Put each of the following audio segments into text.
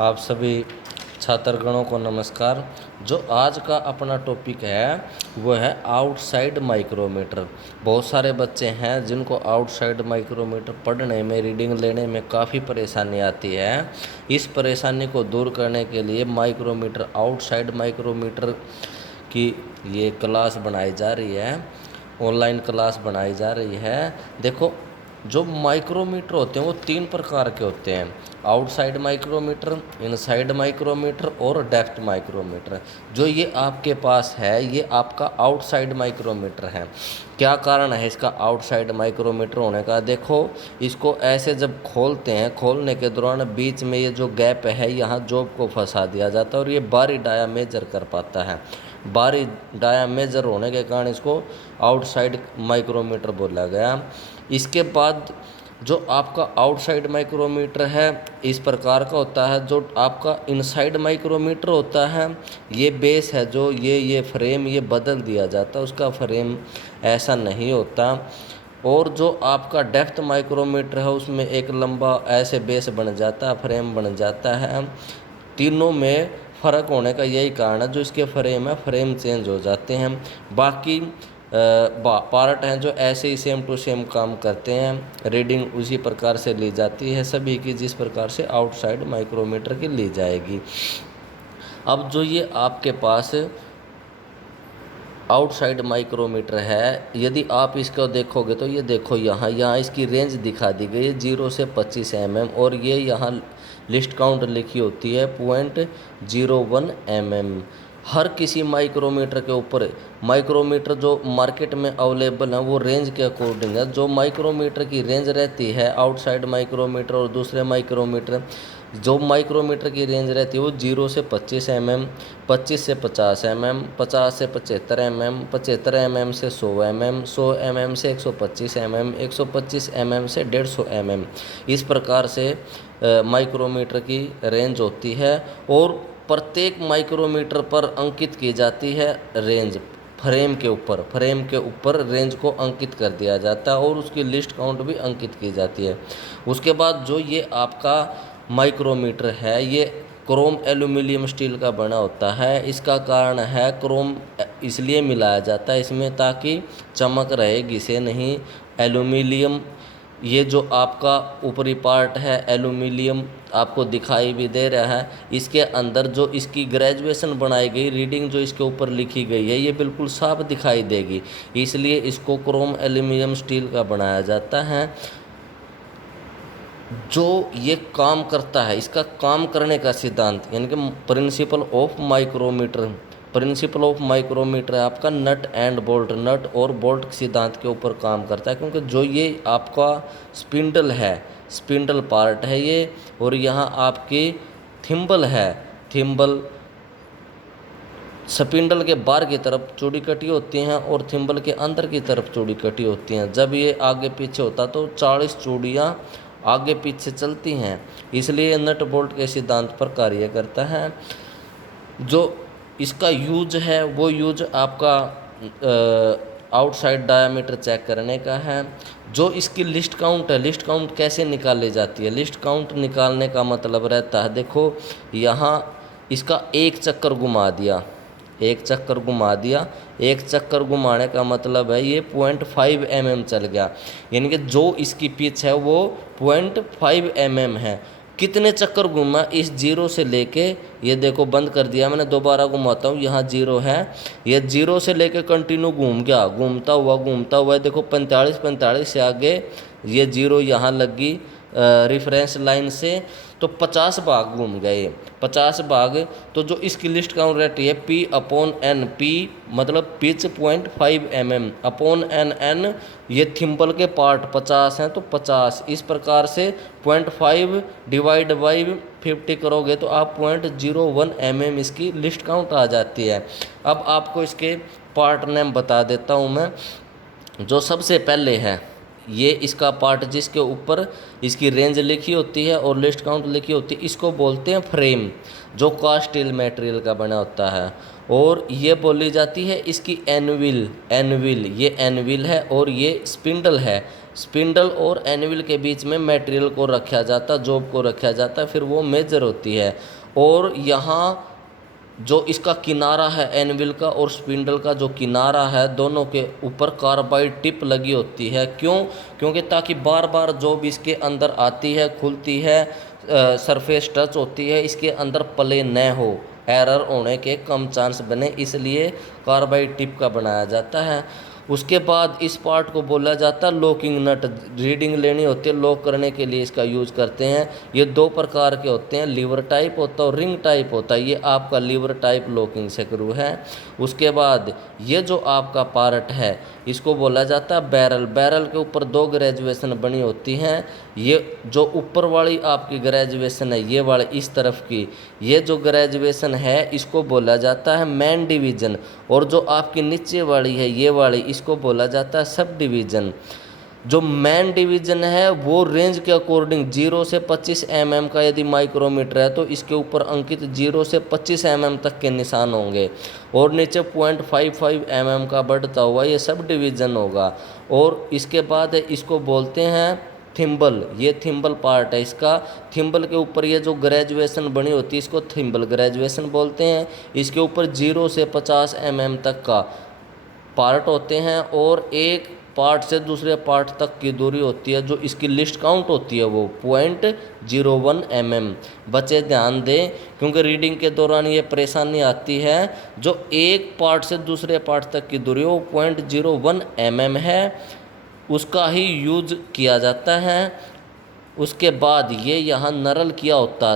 आप सभी छात्रगणों को नमस्कार। जो आज का अपना टॉपिक है वो है आउटसाइड माइक्रोमीटर। बहुत सारे बच्चे हैं जिनको आउटसाइड माइक्रोमीटर पढ़ने में, रीडिंग लेने में काफ़ी परेशानी आती है। इस परेशानी को दूर करने के लिए माइक्रोमीटर, आउटसाइड माइक्रोमीटर की ये क्लास बनाई जा रही है, ऑनलाइन क्लास बनाई जा रही है। देखो, जो माइक्रोमीटर होते हैं वो 3 प्रकार के होते हैं: आउटसाइड माइक्रोमीटर, इनसाइड माइक्रोमीटर और डेप्थ माइक्रोमीटर। जो ये आपके पास है ये आपका आउटसाइड माइक्रोमीटर है। क्या कारण है इसका आउटसाइड माइक्रोमीटर होने का? देखो, इसको ऐसे जब खोलते हैं, खोलने के दौरान बीच में ये जो गैप है यहाँ जॉब को फंसा दिया जाता है और ये बारी डाया मेजर कर पाता है। बारी डाया मेजर होने के कारण इसको आउटसाइड माइक्रोमीटर बोला गया। इसके बाद जो आपका आउटसाइड माइक्रोमीटर है इस प्रकार का होता है। जो आपका इनसाइड माइक्रोमीटर होता है ये बेस है, जो ये फ्रेम ये बदल दिया जाता है, उसका फ्रेम ऐसा नहीं होता। और जो आपका डेप्थ माइक्रोमीटर है उसमें एक लंबा ऐसे बेस बन जाता है, फ्रेम बन जाता है। तीनों में फ़र्क होने का यही कारण है, जो इसके फ्रेम है फ्रेम चेंज हो जाते हैं। बाकी पार्ट हैं जो ऐसे ही सेम टू सेम काम करते हैं। रीडिंग उसी प्रकार से ली जाती है सभी की जिस प्रकार से आउटसाइड माइक्रोमीटर की ली जाएगी। अब जो ये आपके पास आउटसाइड माइक्रोमीटर है, यदि आप इसको देखोगे तो ये देखो यहाँ इसकी रेंज दिखा दी गई है 0 से 25 mm, और ये यहाँ लिस्ट काउंट लिखी होती है 0.01 mm। हर किसी माइक्रोमीटर के ऊपर, माइक्रोमीटर जो मार्केट में अवेलेबल है वो रेंज के अकॉर्डिंग है। जो माइक्रोमीटर की रेंज रहती है आउटसाइड माइक्रोमीटर और दूसरे माइक्रोमीटर, जो माइक्रोमीटर की रेंज रहती है वो 0 से 25 mm, 25 से 50 mm, 50 से 75 mm, 75 mm से 100 mm, 100 mm से 125 mm, 125 mm से 150 mm। इस प्रकार से माइक्रोमीटर की रेंज होती है और प्रत्येक माइक्रोमीटर पर अंकित की जाती है रेंज। फ्रेम के ऊपर रेंज को अंकित कर दिया जाता है और उसकी लिस्ट काउंट भी अंकित की जाती है। उसके बाद जो ये आपका माइक्रोमीटर है ये क्रोम एल्यूमिनियम स्टील का बना होता है। इसका कारण है क्रोम इसलिए मिलाया जाता है इसमें ताकि चमक रहे, घिसे नहीं। एल्यूमिनियम, ये जो आपका ऊपरी पार्ट है एल्यूमिनियम आपको दिखाई भी दे रहा है। इसके अंदर जो इसकी ग्रेजुएशन बनाई गई, रीडिंग जो इसके ऊपर लिखी गई है ये बिल्कुल साफ दिखाई देगी, इसलिए इसको क्रोम एल्यूमिनियम स्टील का बनाया जाता है। जो ये काम करता है, इसका काम करने का सिद्धांत यानी कि प्रिंसिपल ऑफ माइक्रोमीटर आपका नट एंड बोल्ट, नट और बोल्ट सिद्धांत के ऊपर काम करता है। क्योंकि जो ये आपका स्पिंडल है, स्पिंडल पार्ट है ये, और यहाँ आपकी थिम्बल है, थिम्बल स्पिंडल के बाहर की तरफ चूड़ी कटी होती हैं और थिम्बल के अंदर की तरफ चूड़ी कटी होती हैं। जब ये आगे पीछे होता तो 40 चूड़ियाँ आगे पीछे चलती हैं, इसलिए नट बोल्ट के सिद्धांत पर कार्य करता है। जो इसका यूज है वो यूज आपका आउटसाइड डायामीटर चेक करने का है। जो इसकी लिस्ट काउंट है, लिस्ट काउंट कैसे निकाली जाती है? लिस्ट काउंट निकालने का मतलब रहता है, देखो यहाँ इसका एक चक्कर घुमा दिया, एक चक्कर घुमा दिया, एक चक्कर घुमाने का मतलब है ये 0.5 mm चल गया, यानी कि जो इसकी पिच है वो 0.5 mm है। कितने चक्कर घूमा? इस 0 से लेके, ये देखो बंद कर दिया मैंने, दोबारा घुमाता हूँ, यहाँ 0 है, ये 0 से लेके कंटिन्यू घूम गया, घूमता हुआ देखो 45 से आगे ये 0 यहाँ लगी रेफरेंस लाइन से, तो 50 भाग घूम गए, 50 भाग। तो जो इसकी लिस्ट काउंट रहती है P/N, P मतलब पिच 0.5 mm अपॉन N ये थिम्बल के पार्ट 50 हैं तो 50, इस प्रकार से 0.5 डिवाइड बाई 50 करोगे तो आप 0.01 mm इसकी लिस्ट काउंट आ जाती है। अब आपको इसके पार्ट नेम बता देता हूँ मैं। जो सबसे पहले है ये इसका पार्ट जिसके ऊपर इसकी रेंज लिखी होती है और लिस्ट काउंट लिखी होती है, इसको बोलते हैं फ्रेम, जो कास्ट स्टील मटेरियल का बना होता है। और ये बोली जाती है इसकी एनविल, ये एनविल है और ये स्पिंडल है। स्पिंडल और एनविल के बीच में मटेरियल को रखा जाता, जॉब को रखा जाता, फिर वो मेजर होती है। और यहाँ जो इसका किनारा है एनविल का और स्पिंडल का जो किनारा है, दोनों के ऊपर कार्बाइड टिप लगी होती है। क्यों? क्योंकि ताकि बार बार जॉब इसके अंदर आती है, खुलती है, सरफेस टच होती है, इसके अंदर प्ले न हो, एरर होने के कम चांस बने, इसलिए कार्बाइड टिप का बनाया जाता है। उसके बाद इस पार्ट को बोला जाता है लॉकिंग नट। रीडिंग लेनी होती है, लॉक करने के लिए इसका यूज़ करते हैं। ये दो प्रकार के होते हैं, लीवर टाइप होता है और रिंग टाइप होता है। ये आपका लीवर टाइप लॉकिंग स्क्रू है। उसके बाद ये जो आपका पार्ट है इसको बोला जाता है बैरल। बैरल के ऊपर दो ग्रेजुएशन बनी होती हैं। ये जो ऊपर वाली आपकी ग्रेजुएशन है, ये वाली इस तरफ की, ये जो ग्रेजुएशन है इसको बोला जाता है मेन डिवीज़न। और जो आपकी नीचे वाली है ये वाली, इसको बोला जाता है सब डिवीज़न। जो मेन डिवीज़न है वो रेंज के अकॉर्डिंग 0 से 25 mm का यदि माइक्रोमीटर है तो इसके ऊपर अंकित 0 से 25 mm तक के निशान होंगे। और नीचे 0.55 mm का बढ़ता हुआ ये सब डिवीज़न होगा। और इसके बाद इसको बोलते हैं थिम्बल। ये थिम्बल पार्ट है इसका। थिम्बल के ऊपर ये जो ग्रेजुएशन बनी होती है इसको थिम्बल ग्रेजुएशन बोलते हैं। इसके ऊपर 0 से 50 mm तक का पार्ट होते हैं और एक पार्ट से दूसरे पार्ट तक की दूरी होती है। जो इसकी लिस्ट काउंट होती है वो 0.01 mm। बच्चे ध्यान दें क्योंकि रीडिंग के दौरान ये परेशानी आती है। जो एक पार्ट से दूसरे पार्ट तक की दूरी वो 0.01 mm है, उसका ही यूज किया जाता है। उसके बाद ये यहाँ नरल किया होता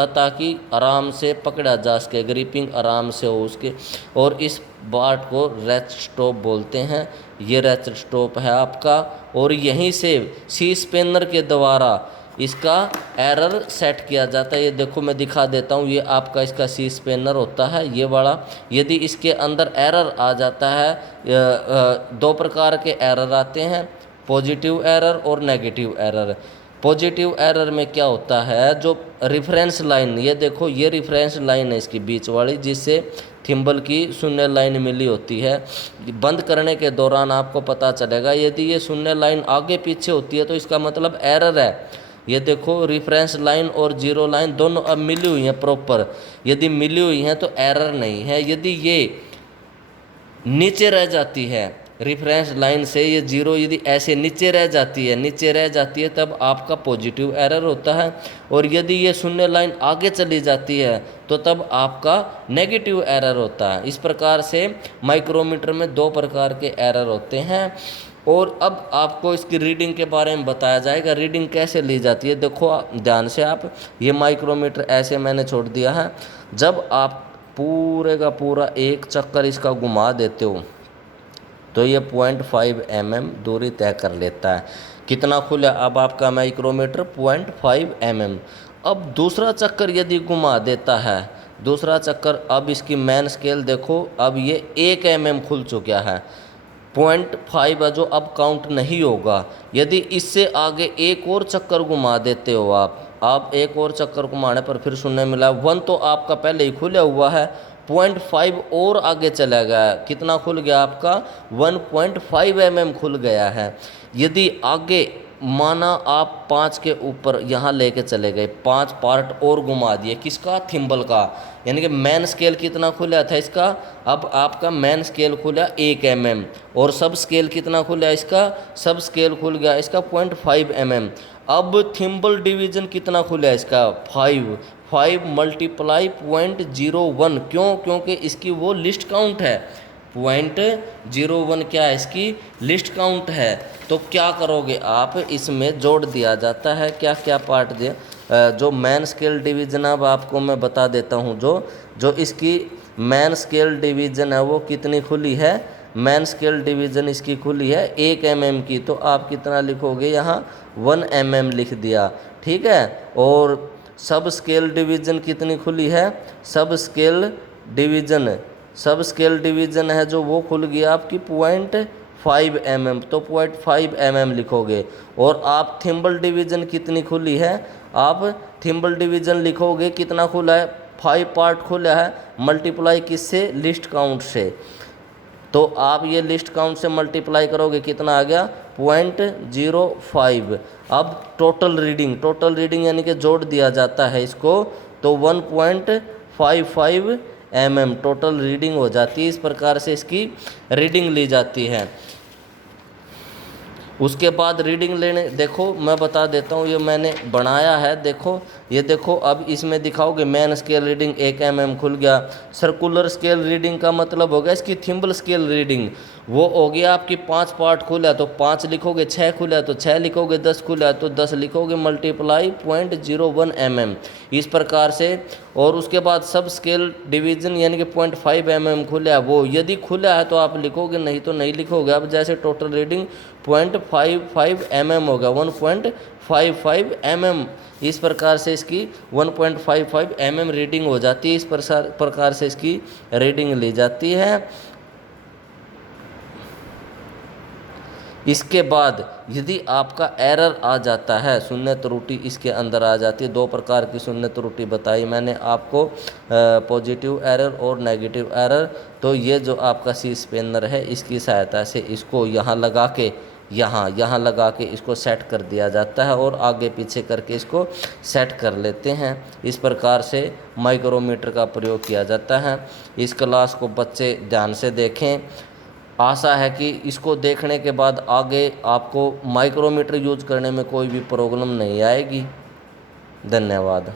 है ताकि आराम से पकड़ा जा सके, ग्रिपिंग आराम से हो उसके। और इस पार्ट को रेस्ट स्टॉप बोलते हैं। ये रेस्ट स्टॉप है आपका। और यहीं से सी स्पेनर के द्वारा इसका एरर सेट किया जाता है। ये देखो मैं दिखा देता हूँ, ये आपका इसका सी स्पेनर होता है ये वाला। यदि इसके अंदर एरर आ जाता है, दो प्रकार के एरर आते हैं, पॉजिटिव एरर और नेगेटिव एरर। पॉजिटिव एरर में क्या होता है, जो रेफरेंस लाइन, ये देखो ये रेफरेंस लाइन है इसकी बीच वाली, जिससे थिम्बल की शून्य लाइन मिली होती है। बंद करने के दौरान आपको पता चलेगा यदि ये शून्य लाइन आगे पीछे होती है तो इसका मतलब एरर है। ये देखो रेफरेंस लाइन और जीरो लाइन दोनों अब मिली हुई हैं प्रॉपर। यदि मिली हुई हैं तो एरर नहीं है। यदि ये नीचे रह जाती है रेफरेंस लाइन से, ये जीरो यदि ऐसे नीचे रह जाती है तब आपका पॉजिटिव एरर होता है। और यदि ये शून्य लाइन आगे चली जाती है तो तब आपका नेगेटिव एरर होता है। इस प्रकार से माइक्रोमीटर में दो प्रकार के एरर होते हैं। और अब आपको इसकी रीडिंग के बारे में बताया जाएगा, रीडिंग कैसे ली जाती है। देखो ध्यान से आप, ये माइक्रोमीटर ऐसे मैंने छोड़ दिया है। जब आप पूरे का पूरा एक चक्कर इसका घुमा देते हो तो ये 0.5 mm दूरी तय कर लेता है। कितना खुला अब आपका माइक्रोमीटर? 0.5 mm। अब दूसरा चक्कर यदि घुमा देता है, दूसरा चक्कर, अब इसकी मेन स्केल देखो, अब ये 1 mm खुल चुका है। 0.5 है जो अब काउंट नहीं होगा। यदि इससे आगे एक और चक्कर घुमा देते हो आप एक और चक्कर घुमाने पर फिर शून्य मिला, 1 तो आपका पहले ही खुला हुआ है, 0.5 और आगे चला गया। कितना खुल गया आपका? 1.5 mm खुल गया है। यदि आगे माना आप 5 के ऊपर यहाँ लेके चले गए, 5 पार्ट और घुमा दिए, किसका? थिम्बल का। यानी कि मेन स्केल कितना खुला था इसका? अब आपका मेन स्केल खुला 1 mm। और सब स्केल कितना खुला इसका? सब स्केल खुल गया इसका 0.5 mm। अब थिम्बल डिवीज़न कितना खुला इसका? 5 मल्टीप्लाई 0.01। क्यों? क्योंकि इसकी वो लिस्ट काउंट है। 0.01 क्या है? इसकी लिस्ट काउंट है। तो क्या करोगे आप, इसमें जोड़ दिया जाता है क्या क्या पार्ट दिया, जो मैन स्केल डिवीज़न अब आपको मैं बता देता हूँ। जो इसकी मैन स्केल डिवीज़न है वो कितनी खुली है? मैन स्केल डिवीज़न इसकी खुली है 1 mm की। तो आप कितना लिखोगे यहाँ? 1 mm लिख दिया, ठीक है। और सब स्केल डिवीज़न कितनी खुली है? सब स्केल डिवीज़न है जो वो खुल गया आपकी 0.5 mm। तो 0.5 mm लिखोगे। और आप थिम्बल डिवीज़न कितनी खुली है? आप थिम्बल डिवीज़न लिखोगे कितना खुला है? 5 पार्ट खुला है, मल्टीप्लाई किससे? लिस्ट काउंट से। तो आप ये लिस्ट काउंट से मल्टीप्लाई करोगे कितना आ गया 0.05। अब टोटल रीडिंग यानी कि जोड़ दिया जाता है इसको, तो 1.55 mm टोटल रीडिंग हो जाती है। इस प्रकार से इसकी रीडिंग ली जाती है। उसके बाद रीडिंग लेने, देखो मैं बता देता हूँ, ये मैंने बनाया है, देखो ये देखो। अब इसमें दिखाओगे मेन स्केल रीडिंग 1 mm खुल गया। सर्कुलर स्केल रीडिंग का मतलब हो गया इसकी थिम्बल स्केल रीडिंग, वो हो गया आपकी 5 पार्ट खुला तो 5 लिखोगे, 6 खुला तो 6 लिखोगे, 10 खुला तो 10 लिखोगे, मल्टीप्लाई 0.01 mm इस प्रकार से। और उसके बाद सब स्केल डिवीजन यानी कि 0.5 mm खुला है, वो यदि खुला है तो आप लिखोगे, नहीं तो नहीं लिखोगे। अब जैसे टोटल रीडिंग 0.55 mm होगा, 1.55 mm इस प्रकार से इसकी 1.55 mm रीडिंग हो जाती है। इस प्रकार से इसकी रीडिंग ली जाती है। इसके बाद यदि आपका एरर आ जाता है, शून्य त्रुटि इसके अंदर आ जाती है। 2 प्रकार की शून्य त्रुटि बताई मैंने आपको, पॉजिटिव एरर और नेगेटिव एरर। तो ये जो आपका सी स्पेनर है, इसकी सहायता से इसको यहाँ लगा के यहाँ लगा के इसको सेट कर दिया जाता है और आगे पीछे करके इसको सेट कर लेते हैं। इस प्रकार से माइक्रोमीटर का प्रयोग किया जाता है। इस क्लास को बच्चे ध्यान से देखें। आशा है कि इसको देखने के बाद आगे आपको माइक्रोमीटर यूज करने में कोई भी प्रॉब्लम नहीं आएगी। धन्यवाद।